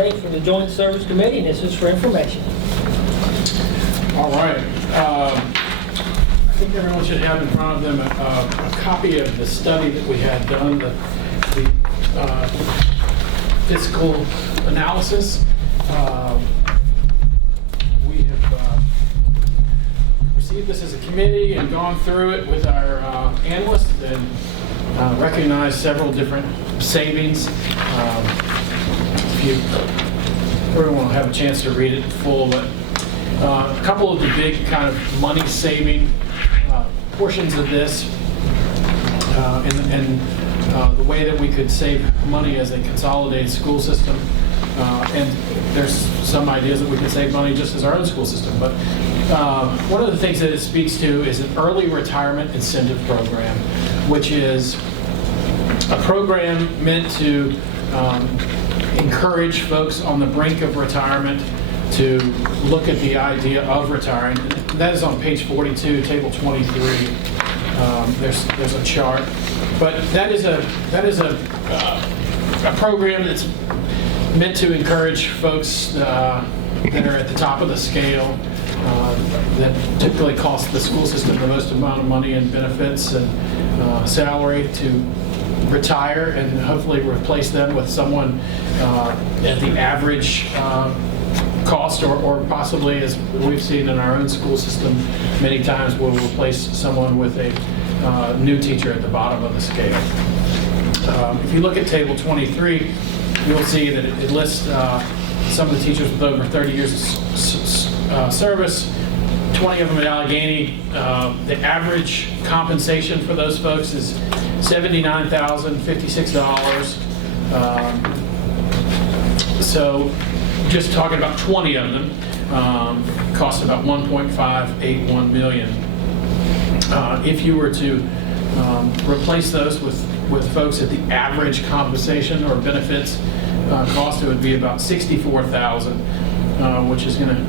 today for the Joint Service Committee, and this is for information. All right. I think everyone should have in front of them a copy of the study that we had done, the fiscal analysis. We have received this as a committee and gone through it with our analysts and recognized several different savings. If everyone will have a chance to read it in full, but a couple of the big kind of money saving portions of this and the way that we could save money as a consolidated school system. And there's some ideas that we could save money just as our own school system. But one of the things that it speaks to is an early retirement incentive program, which is a program meant to encourage folks on the brink of retirement to look at the idea of retiring. That is on page 42, table 23. There's a chart, but that is a program that's meant to encourage folks that are at the top of the scale, that typically cost the school system the most amount of money in benefits and salary, to retire and hopefully replace them with someone at the average cost, or possibly, as we've seen in our own school system many times, we'll replace someone with a new teacher at the bottom of the scale. If you look at table 23, you'll see that it lists some of the teachers with over 30 years of service, 20 of them at Alleghany. The average compensation for those folks is $79,056. So just talking about 20 of them cost about $1.581 million. If you were to replace those with folks at the average compensation or benefits cost, it would be about $64,000, which is going to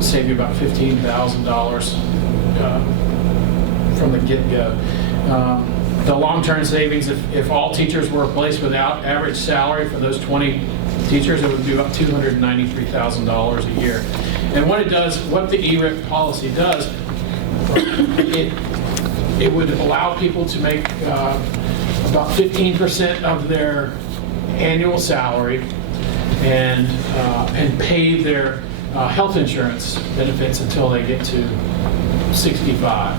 save you about $15,000 from the get-go. The long-term savings, if all teachers were replaced without average salary for those 20 teachers, it would be about $293,000 a year. And what it does, what the ERIP policy does, it would allow people to make about 15% of their annual salary and pay their health insurance benefits until they get to 65.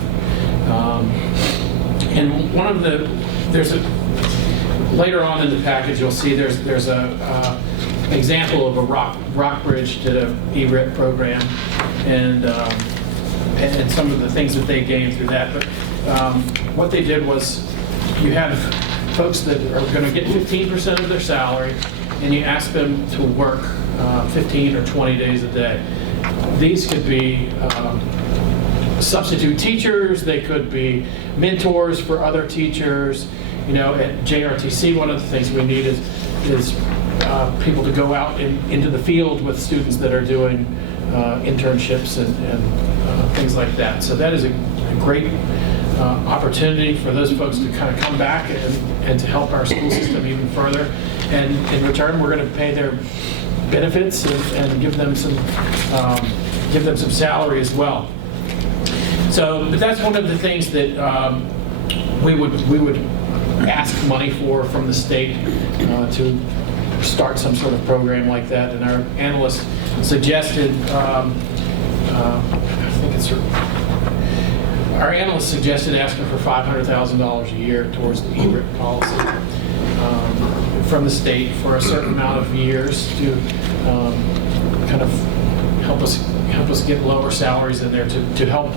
And one of the, later on in the package, you'll see there's a example of a Rockbridge did a ERIP program, and some of the things that they gained through that. But what they did was, you have folks that are going to get 15% of their salary, and you ask them to work 15 or 20 days a day. These could be substitute teachers, they could be mentors for other teachers. You know, at JRTC, one of the things we need is people to go out into the field with students that are doing internships and things like that. So that is a great opportunity for those folks to kind of come back and to help our school system even further. And in return, we're going to pay their benefits and give them some salary as well. So, but that's one of the things that we would ask money for from the state to start some sort of program like that. And our analyst suggested, our analyst suggested asking for $500,000 a year towards the ERIP policy from the state for a certain amount of years to kind of help us get lower salaries in there to help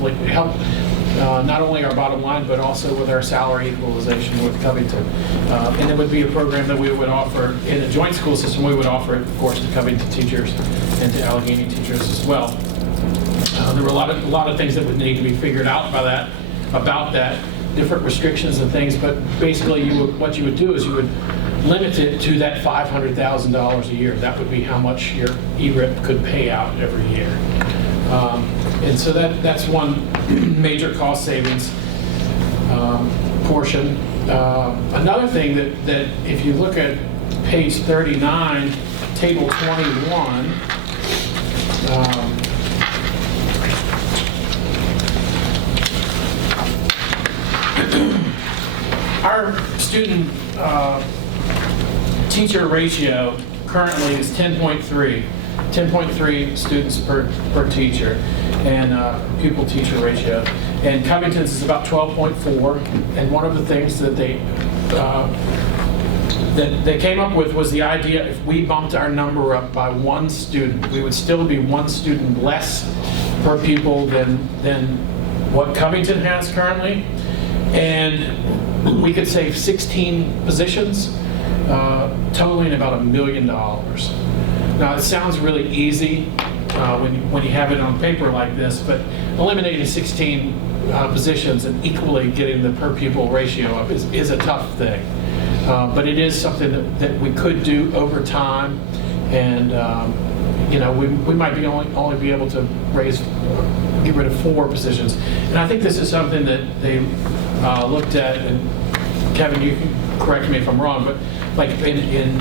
not only our bottom line, but also with our salary equalization with Covington. And it would be a program that we would offer in a joint school system. We would offer it, of course, to Covington teachers and to Alleghany teachers as well. There were a lot of things that would need to be figured out about that, different restrictions and things. But basically, what you would do is you would limit it to that $500,000 a year. That would be how much your ERIP could pay out every year. And so that's one major cost savings portion. Another thing that if you look at page 39, table 21, our student teacher ratio currently is 10.3 students per teacher, and pupil-teacher ratio. And Covington's is about 12.4. And one of the things that they came up with was the idea if we bumped our number up by one student, we would still be one student less per pupil than what Covington has currently, and we could save 16 positions, totaling about $1 million. Now, it sounds really easy when you have it on paper like this, but eliminating 16 positions and equally getting the per pupil ratio up is a tough thing. But it is something that we could do over time, and we might be only be able to get rid of 4 positions. And I think this is something that they looked at, and Kevin, you can correct me if I'm wrong, but like in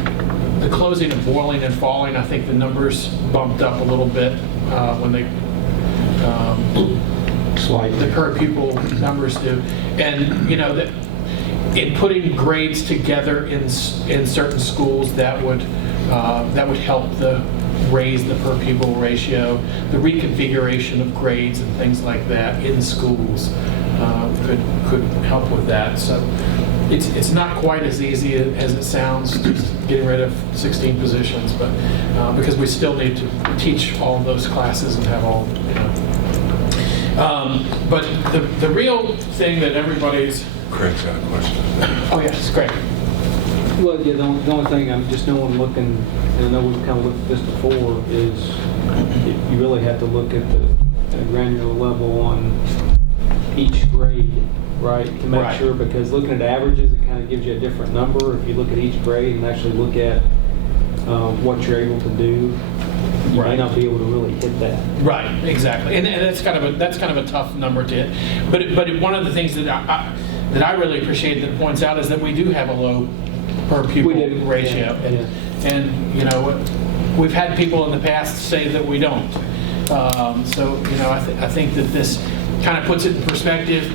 the closing of Boiling and Falling, I think the numbers bumped up a little bit when they the per pupil numbers do, and that in putting grades together in certain schools that would help raise the per pupil ratio, the reconfiguration of grades and things like that in schools could help with that. So it's not quite as easy as it sounds, just getting rid of 16 positions, but because we still need to teach all of those classes and have all, but the real thing that everybody's... Craig's got a question. Oh, yes, Craig. Well, yeah, the only thing I'm just knowing looking, and I know we've kind of looked at this before, is you really have to look at the granular level on each grade, right? To make Right. sure, because looking at averages, it kind of gives you a different number. If you look at each grade and actually look at what you're able to do, you may Right. not be able to really hit that. Right, exactly, and that's kind of a tough number to hit. But one of the things that I really appreciate that points out is that we do have a low per pupil We do, ratio, yeah. and we've had people in the past say that we don't. So I think that this kind of puts it in perspective.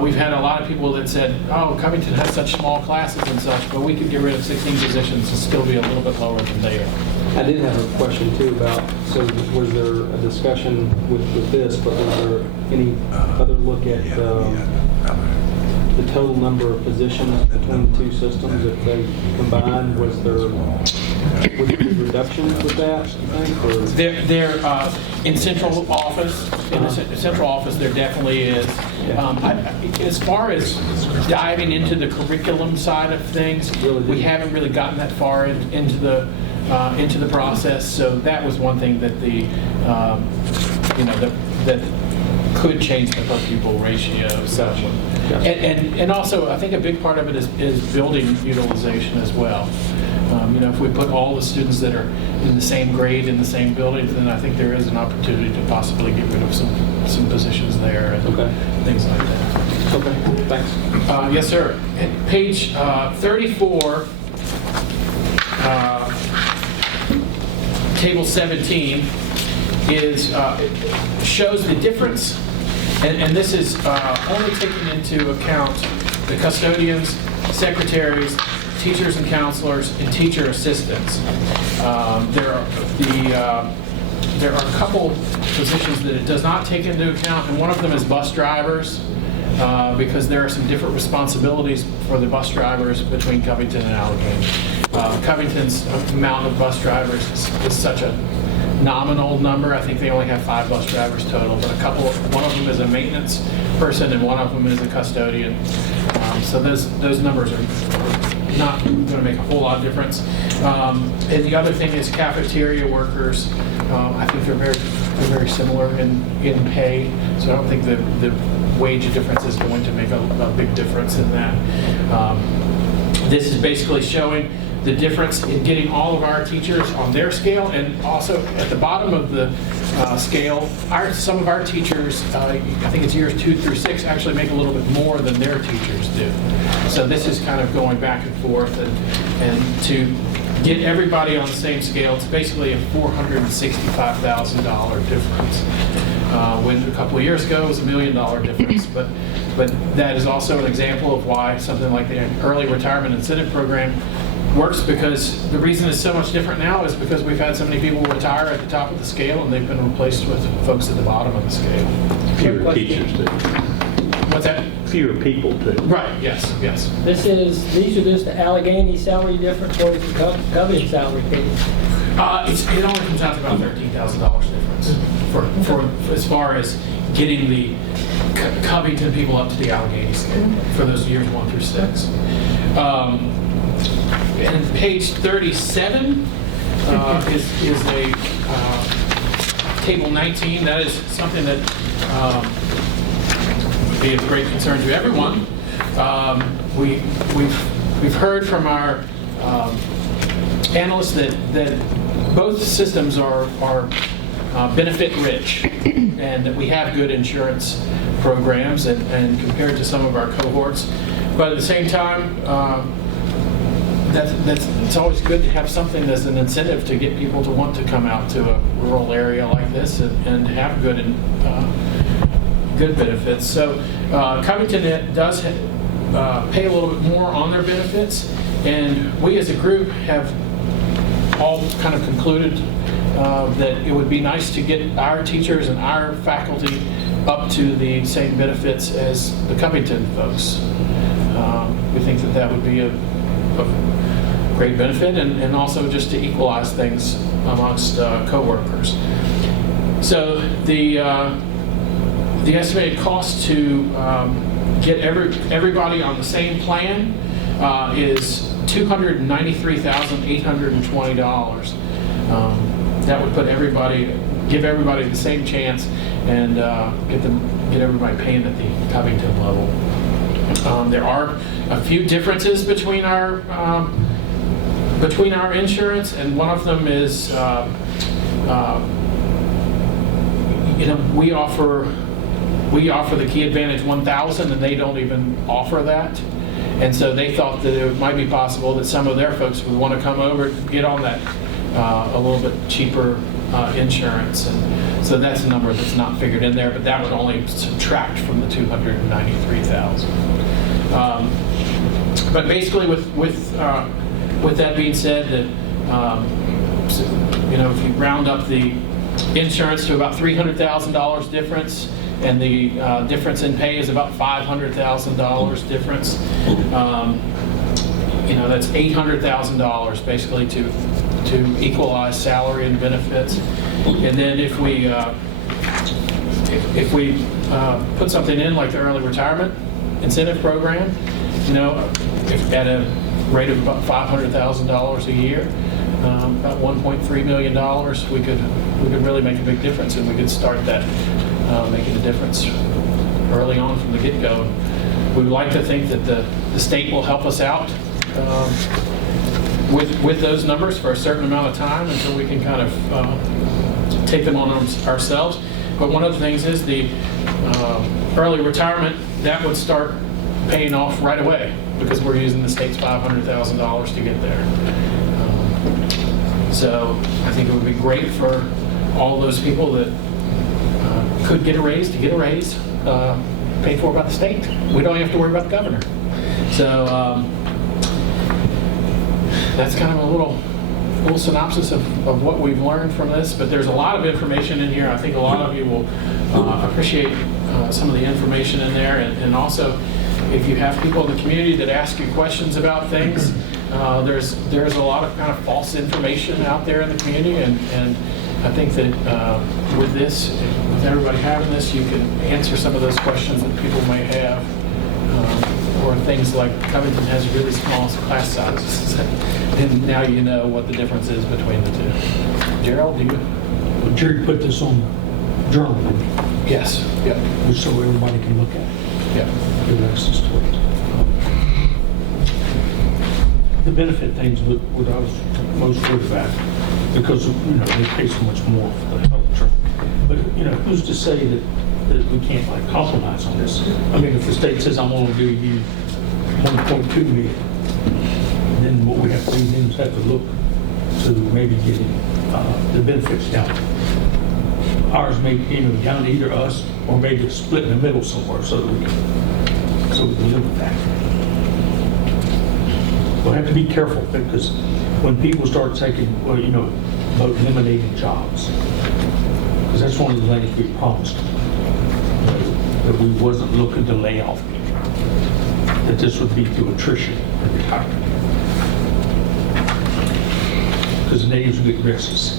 We've had a lot of people that said, "Oh, Covington has such small classes and such, but we could get rid of 16 positions and still be a little bit lower than they are." I did have a question too about, so was there a discussion with this, but was there any other look at the total number of positions between the two systems? If they combined, would there be reductions with that, you think? Or? They're in central office. In the central office, there definitely is. As far as diving into the curriculum side of things, we haven't really gotten that far into the process. So that was one thing that that could change the per pupil ratio. So, and also, I think a big part of it is building utilization as well. If we put all the students that are in the same grade in the same building, then I think there is an opportunity to possibly get rid of some positions there and things like that. Okay, thanks. Yes, sir. At page 34, table 17 it shows the difference, and this is only taking into account the custodians, secretaries, teachers and counselors, and teacher assistants. There are a couple positions that it does not take into account, and one of them is bus drivers, because there are some different responsibilities for the bus drivers between Covington and Alleghany. Covington's amount of bus drivers is such a nominal number. I think they only have 5 bus drivers total, but one of them is a maintenance person and one of them is a custodian. So those numbers are not going to make a whole lot of difference. And the other thing is cafeteria workers. I think they're very similar in pay, so I don't think the wage difference is going to make a big difference in that. This is basically showing the difference in getting all of our teachers on their scale, and also at the bottom of the scale, some of our teachers, I think it's years 2 through 6, actually make a little bit more than their teachers do. So this is kind of going back and forth, and to get everybody on the same scale, it's basically a $465,000 difference. When a couple of years ago, it was $1 million difference. But that is also an example of why something like the early retirement incentive program works, because the reason it's so much different now is because we've had so many people retire at the top of the scale, and they've been replaced with folks at the bottom of the scale. Fewer teachers too. What's that? Fewer people too. Right, yes. These are just the Alleghany salary difference, or is the Covington salary difference? It only comes out to about $13,000 difference for as far as getting the Covington people up to the Alleghany scale for those years 1 through 6. And page 37 is a table 19. That is something that would be of great concern to everyone. We've heard from our analysts that both systems are benefit rich, and that we have good insurance programs and compared to some of our cohorts. But at the same time, it's always good to have something that's an incentive to get people to want to come out to a rural area like this and have good benefits. So Covington does pay a little bit more on their benefits, and we as a group have all kind of concluded that it would be nice to get our teachers and our faculty up to the same benefits as the Covington folks. We think that would be a great benefit, and also just to equalize things amongst coworkers. So the estimated cost to get everybody on the same plan is $293,820. That would give everybody the same chance, and get everybody paying at the Covington level. There are a few differences between our insurance, and one of them is we offer the Key Advantage 1000, and they don't even offer that. And so they thought that it might be possible that some of their folks would want to come over to get on that a little bit cheaper insurance. And so that's a number that's not figured in there, but that would only subtract from the $293,000. But basically, with that being said, that if you round up the insurance to about $300,000 difference, and the difference in pay is about $500,000 difference. That's $800,000 basically to equalize salary and benefits. And then if we put something in like the early retirement incentive program, if at a rate of about $500,000 a year, about $1.3 million, we could really make a big difference, and we could start that making a difference early on from the get-go. We would like to think that the state will help us out with those numbers for a certain amount of time until we can kind of take them on ourselves. But one of the things is the early retirement, that would start paying off right away because we're using the state's $500,000 to get there. So I think it would be great for all those people that could get a raise to get a raise paid for by the state. We don't have to worry about the governor. So that's kind of a little synopsis of what we've learned from this. But there's a lot of information in here. I think a lot of you will appreciate some of the information in there. And also, if you have people in the community that ask you questions about things, there's a lot of kind of false information out there in the community, and I think that with this, with everybody having this, you can answer some of those questions that people may have, or things like Covington has really small class sizes, and now you know what the difference is between the two. Gerald, do you? Well, Jerry put this on journal, Yes. Yep. just so everybody can look at it. Yep. Give access to it. The benefit things what I was most worried about, because they pay so much more for the health insurance. But who's to say that we can't compromise on this? I mean, if the state says I'm only going to give you 1.2 million, then what we have to do then is have to look to maybe getting the benefits down. Ours may be down to either us or maybe split in the middle somewhere so that we can live with that. We'll have to be careful because when people start taking, well, about eliminating jobs, because that's one of the things we promised, that we wasn't looking to lay off people, that this would be through attrition and retirement. Because the natives would get restless.